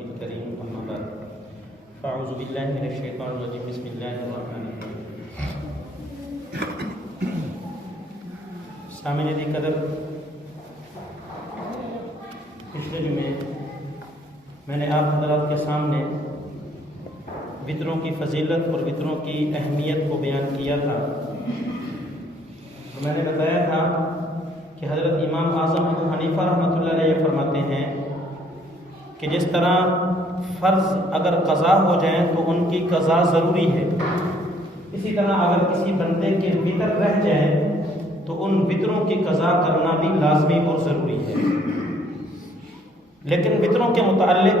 الكريم أما بعد فأعوذ بالله من الشيطان الرجيم بسم الله الرحمن الرحيم. سامعین دی قدر، پچھلے جمعے میں نے آپ حضرات کے سامنے وطروں کی فضیلت اور وطروں کی اہمیت کو بیان کیا تھا. میں نے بتایا تھا کہ حضرت امام اعظم ابو حنیفہ رحمۃ اللہ علیہ فرماتے ہیں کہ جس طرح فرض اگر قضا ہو جائیں تو ان کی قضا ضروری ہے، اسی طرح اگر کسی بندے کے وطر رہ جائیں تو ان وطروں کی قضا کرنا بھی لازمی اور ضروری ہے. لیکن وطروں کے متعلق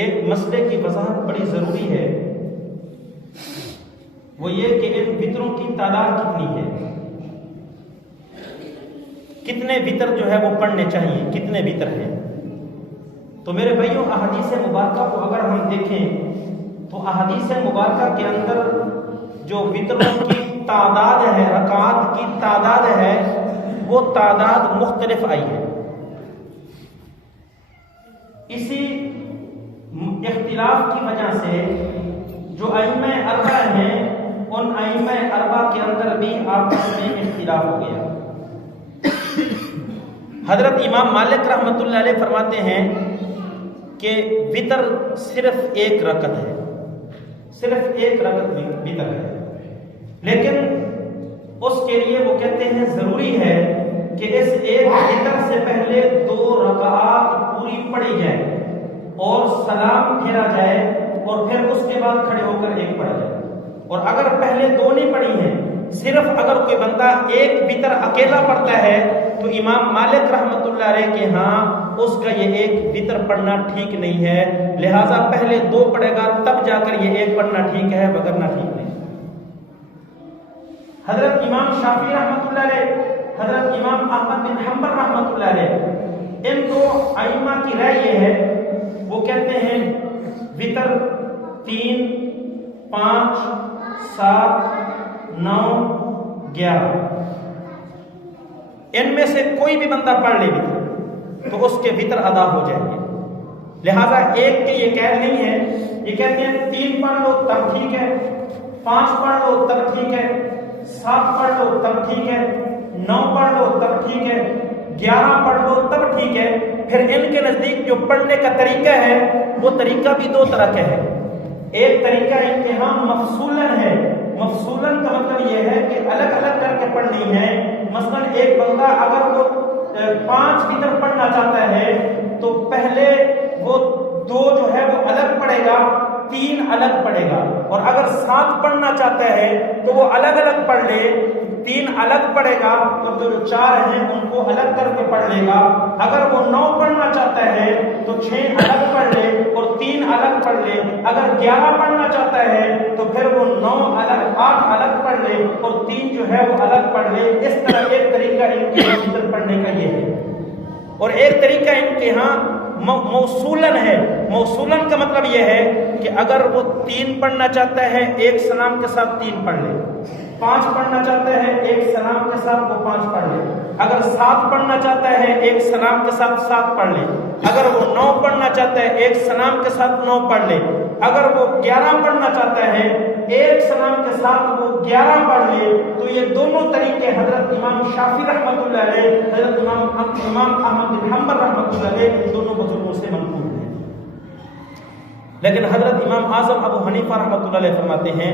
ایک مسئلے کی وضاحت بڑی ضروری ہے، وہ یہ کہ ان وطروں کی تعداد کتنی ہے، کتنے وطر جو ہے وہ پڑھنے چاہیے، کتنے وطر ہیں. تو میرے بھائیوں، احادیث مبارکہ کو اگر ہم دیکھیں تو احادیث مبارکہ کے اندر جو وطروں کی تعداد ہے، رکعات کی تعداد ہے، وہ تعداد مختلف آئی ہے. اسی اختلاف کی وجہ سے جو ائمہ اربع ہیں ان ائمہ اربع کے اندر بھی آپس میں اختلاف ہو گیا. حضرت امام مالک رحمۃ اللہ علیہ فرماتے ہیں کہ وطر صرف ایک رکعت ہے، صرف ایک رکعت وطر ہے، لیکن اس کے لیے وہ کہتے ہیں ضروری ہے کہ اس ایک وطر سے پہلے 2 رکعات پوری پڑھی جائے اور سلام پھیرا جائے اور پھر اس کے بعد کھڑے ہو کر ایک پڑھا جائے. اور اگر پہلے 2 نہیں پڑھی ہیں، صرف اگر کوئی بندہ ایک وطر اکیلا پڑھتا ہے تو امام مالک رحمۃ اللہ علیہ کے ہاں اس کا یہ ایک وطر پڑھنا ٹھیک نہیں ہے، لہٰذا پہلے 2 پڑھے گا تب جا کر یہ ایک پڑھنا ٹھیک ہے، وگرنہ ٹھیک نہیں. حضرت امام شافعی رحمۃ اللہ علیہ، حضرت امام احمد بن حنبل رحمۃ اللہ علیہ، ان 2 ائمہ کی رائے یہ ہے، وہ کہتے ہیں وطر 3 5 7 9 11، ان میں سے کوئی بھی بندہ پڑھ لے وطر تو اس کے وطر ادا ہو جائیں گے. لہذا ایک کے یہ قید نہیں ہے. یہ کہتے ہیں 3 پڑھ لو تب ٹھیک ہے، 5 پڑھ لو تب ٹھیک ہے، 7 پڑھ لو تب ٹھیک ہے، 9 پڑھ لو تب ٹھیک ہے، 11 پڑھ لو تب ٹھیک ہے. پھر ان کے نزدیک جو پڑھنے کا طریقہ ہے وہ طریقہ بھی 2 طرح کا ہے. ایک طریقہ امتحان مفصولاً ہے. مفصولاً کا مطلب یہ ہے کہ الگ الگ کر کے پڑھنی ہے. مثلا ایک بندہ اگر وہ 5 وطر پڑھنا چاہتا ہے تو پہلے وہ 2 جو ہے وہ الگ پڑھے گا، 3 الگ پڑھے گا. اور اگر 7 پڑھنا چاہتا ہے تو وہ الگ الگ پڑھ لے، 3 الگ پڑھے گا اور جو 4 ہیں ان کو الگ کر کے پڑھ لے گا. اگر وہ 9 پڑھنا چاہتا ہے تو 6 الگ پڑھ لے اور 3 الگ پڑھ لے. اگر 11 پڑھنا چاہتا ہے تو پھر وہ 9 الگ 8 الگ پڑھ لے اور 3 جو ہے وہ الگ پڑھ لے. اس طرح ایک طریقہ امتحان پڑھنے کا یہ ہے. اور ایک طریقہ امتحان موصولاً ہے. موصولاً کا مطلب یہ ہے کہ اگر وہ 3 پڑھنا چاہتا ہے ایک سلام کے ساتھ 3 پڑھ لے، 5 پڑھنا چاہتا ہے ایک سلام کے ساتھ وہ 5 پڑھ لے. اگر 7 پڑھنا چاہتا ہے ایک سلام کے ساتھ 7 پڑھ لے. اگر وہ 9 پڑھنا چاہتا ہے ایک سلام کے ساتھ 9 پڑھ لے. اگر وہ 11 پڑھنا چاہتا ہے ایک سلام کے ساتھ وہ 11 پڑھ لے. تو یہ دونوں طریقے حضرت امام شافعی رحمۃ اللہ علیہ، حضرت امام احمد بن حنبل رحمۃ اللہ علیہ، ان دونوں بزرگوں سے منقول ہیں. لیکن حضرت امام اعظم ابو حنیفہ رحمۃ اللہ علیہ فرماتے ہیں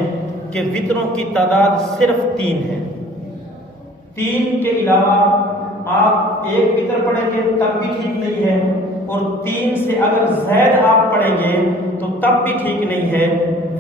کہ وطروں کی تعداد صرف 3 ہے. 3 کے علاوہ آپ ایک وطر پڑھیں گے تب بھی ٹھیک نہیں ہے، اور 3 سے اگر زائد آپ پڑھیں گے تو تب بھی ٹھیک نہیں ہے.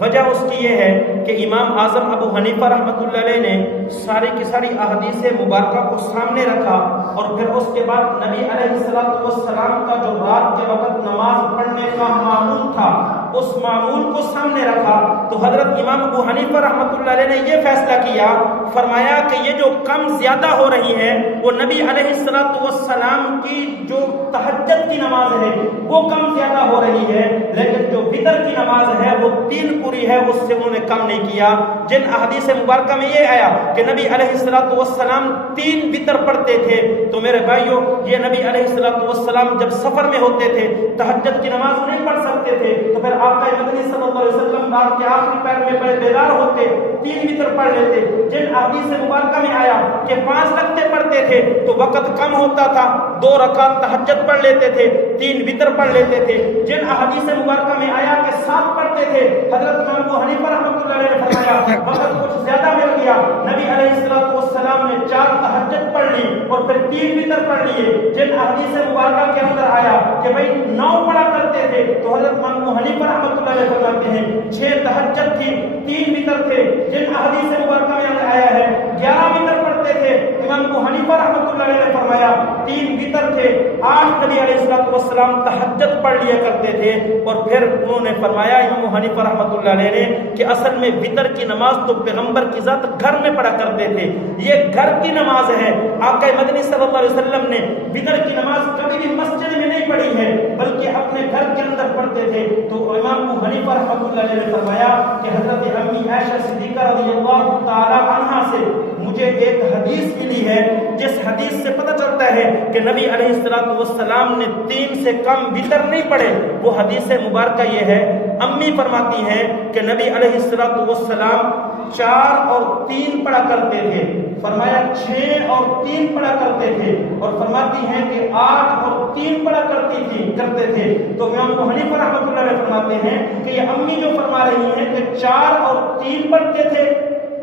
وجہ اس کی یہ ہے کہ امام اعظم ابو حنیفہ رحمۃ اللہ علیہ نے ساری کی ساری احادیث مبارکہ کو سامنے رکھا اور پھر اس کے بعد نبی علیہ السلام کا جو رات کے وقت نماز پڑھنے کا معمول تھا اس معمول کو سامنے رکھا. تو حضرت امام ابو حنیفہ رحمۃ اللہ علیہ نے یہ فیصلہ کیا، فرمایا کہ یہ جو کم زیادہ ہو رہی ہے وہ نبی علیہ السلام کی جو تہجد کی نماز ہے وہ کم زیادہ ہو رہی ہے، لیکن جو وتر کی نماز ہے وہ 3 پوری ہے، اس سے انہوں نے کم نہیں کیا۔ جن احادیث مبارکہ میں یہ آیا کہ نبی علیہ الصلوۃ والسلام 3 وتر پڑھتے تھے، تو میرے بھائیوں یہ نبی علیہ الصلوۃ والسلام جب سفر میں ہوتے تھے، تہجد کی نماز نہیں پڑھ سکتے تھے، تو پھر آقا مدنی صلی اللہ علیہ وسلم رات کے آخری پہر میں بڑے بیدار ہوتے 3 وتر پڑھ لیتے۔ جن احادیث مبارکہ میں آیا کہ 5 رکعتیں پڑھتے تھے تو وقت کم ہوتا تھا، 2 رکعت تہجد پڑھ لیتے تھے، 3 وتر پڑھ لیتے تھے۔ جن احادیث مبارکہ میں آیا کہ 7 پڑھتے تھے، حضرت امام ابو حنیفہ رحمۃ اللہ علیہ نے فرمایا وقت کچھ زیادہ مل گیا، نبی علیہ الصلوۃ والسلام نے 4 تہجد پڑھ لی اور پھر 3 وتر پڑھ لیے۔ جن احادیث مبارکہ کے اندر آیا کہ بھائی 9 پڑھا کرتے تھے، تو حضرت امام ابو حنیفہ رحمۃ اللہ علیہ فرماتے ہیں 6 تہجد تھی، 3 وتر تھے۔ جن احادیث مبارکہ میں آیا ہے 11 وتر پڑھتے تھے، امام ابو حنیفہ رحمۃ اللہ علیہ نے فرمایا 3 وتر تھے، 8 نبی علیہ الصلوۃ والسلام تہجد پڑھ لیا کرتے تھے۔ اور پھر انہوں نے فرمایا امام ابو حنیفہ رحمۃ اللہ علیہ نے کہ اصل میں وتر کی نماز تو پیغمبر کی ذات گھر میں پڑھا کرتے تھے، یہ گھر کی نماز ہے۔ آقا مدنی صلی اللہ علیہ وسلم نے وتر کی نماز کبھی بھی مسجد میں نہیں پڑھی ہے بلکہ اپنے گھر کے اندر پڑھتے تھے۔ تو امام ابو حنیفہ رحمۃ اللہ علیہ نے فرمایا کہ حضرت امی عائشہ صدیقہ رضی اللہ تعالی عنہا سے مجھے ایک حدیث ملی ہے، جس حدیث سے پتہ چلتا ہے کہ نبی علیہ الصلوۃ والسلام نے 3 سے کم وتر نہیں پڑھے۔ وہ حدیث مبارکہ یہ ہے، امی فرماتی ہیں کہ نبی علیہ الصلوۃ والسلام 4 اور 3 پڑھا کرتے تھے، فرمایا 6 اور 3 پڑھا کرتے تھے، اور فرماتی ہیں کہ 8 اور 3 پڑھا کرتے تھے۔ تو امام ابو حنیفہ رحمۃ اللہ علیہ فرماتے ہیں کہ یہ امی جو فرما رہی ہیں کہ 4 اور 3 پڑھتے تھے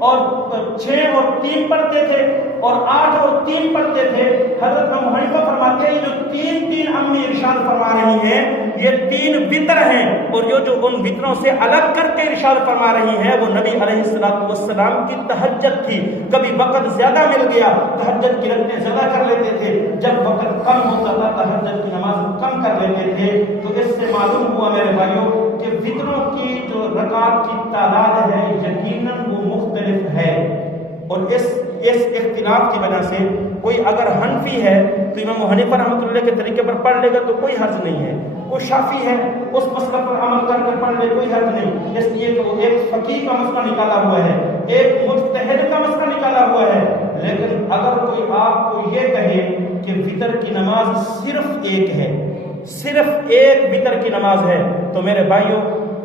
اور 6 اور 3 پڑھتے تھے اور 8 اور 3 پڑھتے تھے، حضرت امام حنیفہ فرماتے ہیں یہ جو 3 امی ارشاد فرما رہی ہیں یہ 3 وتر ہیں، اور جو ان وتروں سے الگ کر کے ارشاد فرما رہی ہیں وہ نبی علیہ الصلوۃ والسلام کی تہجد تھی۔ کبھی وقت زیادہ مل گیا تہجد کی رکعتیں زیادہ کر لیتے تھے، جب وقت کم ہوتا تھا تہجد کی نماز کم کر لیتے تھے۔ تو اس سے معلوم ہوا میرے بھائیوں کہ وتروں کی جو رکعات کی تعداد ہے یقیناً وہ مختلف ہے، اور اس اختلاف کی وجہ سے کوئی اگر حنفی ہے تو امام حنیفہ رحمۃ اللہ کے طریقے پر پڑھ لے گا تو کوئی حرج نہیں ہے، کوئی شافعی ہے اس مسئلہ پر عمل کر کے پڑھ لے کوئی حرج نہیں، اس لیے کہ وہ ایک فقیہ کا مسئلہ نکالا ہوا ہے، ایک مجتہد کا مسئلہ نکالا ہوا ہے۔ لیکن اگر کوئی آپ کو یہ کہے کہ وتر کی نماز صرف ایک ہے، صرف ایک وتر کی نماز ہے، تو میرے بھائیوں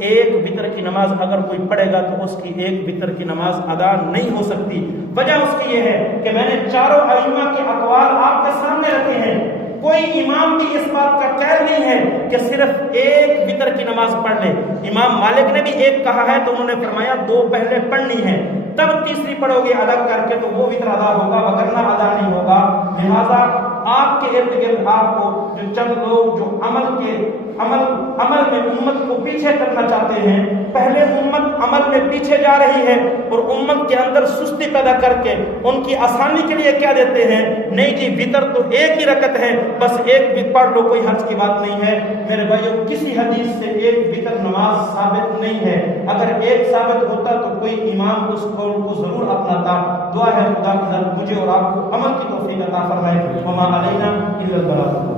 ایک وتر کی نماز اگر کوئی پڑھے گا تو اس کی ایک وتر کی نماز ادا نہیں ہو سکتی۔ وجہ اس کی یہ ہے کہ میں نے چاروں ائمہ کے اقوال آپ کے سامنے رکھے ہیں، کوئی امام بھی اس بات کا قائل نہیں ہے کہ صرف ایک وتر کی نماز پڑھ لے۔ امام مالک نے بھی ایک کہا ہے تو انہوں نے فرمایا 2 پہلے پڑھنی ہے، تب تیسری پڑھو گے الگ کر کے تو وہ وتر ادا ہوگا، وگرنہ ادا نہیں ہوگا۔ لہذا آپ کے ارد گرد آپ کو جو چند لوگ جو عمل میں امت کو پیچھے کرنا چاہتے ہیں، پہلے امت عمل میں پیچھے جا رہی ہے اور امت کے اندر سستی پیدا کر کے ان کی آسانی کے لیے کیا دیتے ہیں، نہیں جی وتر تو ایک ہی رکعت ہے بس ایک بھی پڑھ لو، کوئی حرج کی بات نہیں ہے۔ میرے بھائیوں کسی حدیث سے ایک وتر نماز ثابت نہیں ہے، اگر ایک ثابت ہوتا تو کوئی امام اس قول کو ضرور اپناتا۔ دعا ہے خدا کی ذات مجھے اور آپ کو عمل کی توفیق عطا فرمائے۔ وما علینا الا البلاغ۔